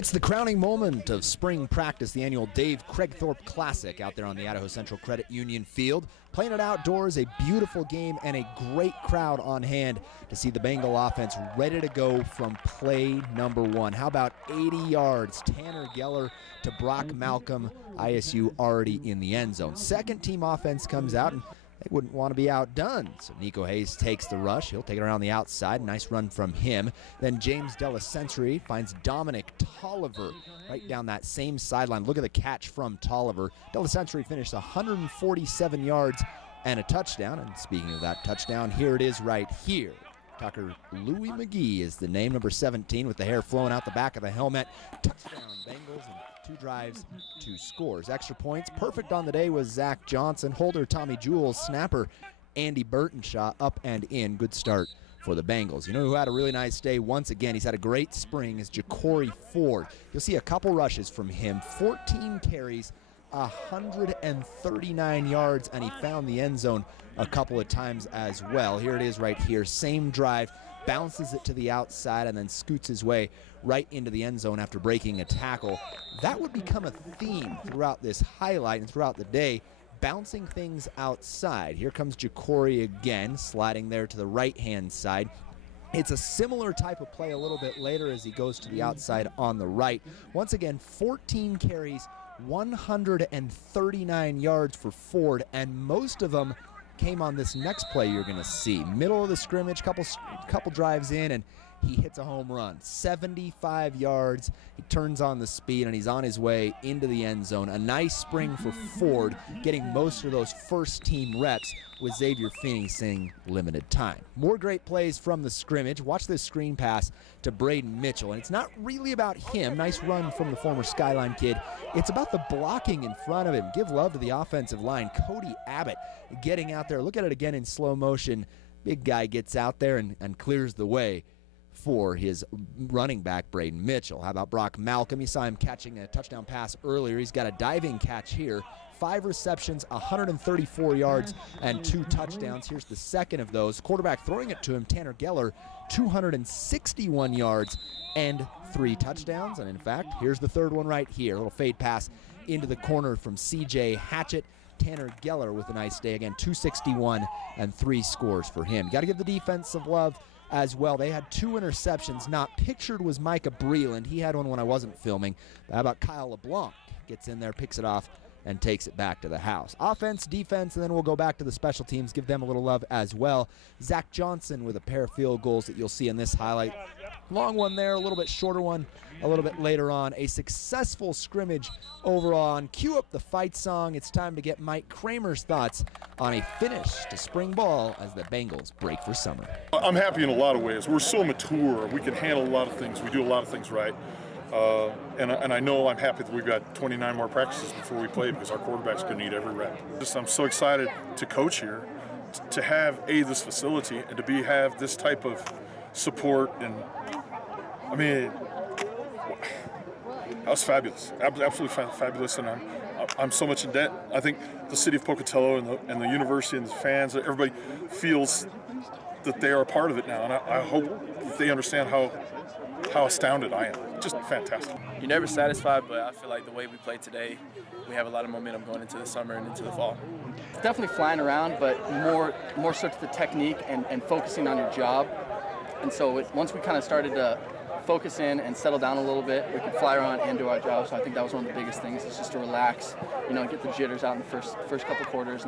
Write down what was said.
It's the crowning moment of spring practice, the annual Dave Kragthorpe Classic out there on the Idaho Central Credit Union Field. Playing it outdoors, a beautiful game and a great crowd on hand to see the Bengal offense ready to go from play number one. How about 80 yards? Tanner Geller to Brock Malcolm, ISU already in the end zone. Second team offense comes out and they wouldn't want to be outdone. So Nico Hayes takes the rush. He'll take it around the outside. Nice run from him. Then James Delacentre finds Dominic Tolliver right down that same sideline. Look at the catch from Tolliver. Delacentre finished 147 yards and a touchdown. And speaking of that touchdown, here it is right here. Tucker Louis McGee is the name, number 17, with the hair flowing out the back of the helmet. Touchdown Bengals, and 2 drives, 2 scores. Extra points, perfect on the day was Zach Johnson. Holder Tommy Jules, snapper Andy Burtonshaw up and in. Good start for the Bengals. You know who had a really nice day once again? He's had a great spring, is Ja'Cory Ford. You'll see a couple rushes from him, 14 carries, 139 yards, and he found the end zone a couple of times as well. Here it is right here, same drive, bounces it to the outside and then scoots his way right into the end zone after breaking a tackle. That would become a theme throughout this highlight and throughout the day, bouncing things outside. Here comes Ja'Cory again, sliding there to the right-hand side. It's a similar type of play a little bit later as he goes to the outside on the right. Once again, 14 carries, 139 yards for Ford, and most of them came on this next play you're going to see. Middle of the scrimmage, couple drives in, and he hits a home run. 75 yards. He turns on the speed, and he's on his way into the end zone. A nice spring for Ford, getting most of those first-team reps with Xavier Finney seeing limited time. More great plays from the scrimmage. Watch this screen pass to Braden Mitchell, and it's not really about him. Nice run from the former Skyline kid. It's about the blocking in front of him. Give love to the offensive line. Cody Abbott getting out there. Look at it again in slow motion. Big guy gets out there and clears the way for his running back, Braden Mitchell. How about Brock Malcolm? You saw him catching a touchdown pass earlier. He's got a diving catch here. 5 receptions, 134 yards, and 2 touchdowns. Here's the second of those. Quarterback throwing it to him, Tanner Geller, 261 yards and 3 touchdowns. And in fact, here's the third one right here. A little fade pass into the corner from C.J. Hatchett. Tanner Geller with a nice day. Again, 261 and 3 scores for him. Got to give the defense some love as well. They had 2 interceptions. Not pictured was Micah Breland. He had one when I wasn't filming. But how about Kyle LeBlanc? Gets in there, picks it off, and takes it back to the house. Offense, defense, and then we'll go back to the special teams, give them a little love as well. Zach Johnson with a pair of field goals that you'll see in this highlight. Long one there, a little bit shorter one a little bit later on. A successful scrimmage overall. And cue up the fight song. It's time to get Mike Kramer's thoughts on a finish to spring ball as the Bengals break for summer. I'm happy in a lot of ways. We're so mature. We can handle a lot of things. We do a lot of things right. And I know I'm happy that we've got 29 more practices before we play because our quarterback's going to need every rep. I'm so excited to coach here, to have this facility, and to have this type of support. And I mean, that was fabulous, absolutely fabulous. And I'm so much in debt. I think the city of Pocatello and the university and the fans, everybody feels that they are a part of it now. And I hope that they understand how astounded I am. Just fantastic. You're never satisfied, but I feel like the way we played today, we have a lot of momentum going into the summer and into the fall. It's definitely flying around, but more so to the technique and focusing on your job. And so once we kind of started to focus in and settle down a little bit, we could fly around and do our job. So I think that was one of the biggest things, is just to relax, get the jitters out in the first couple quarters.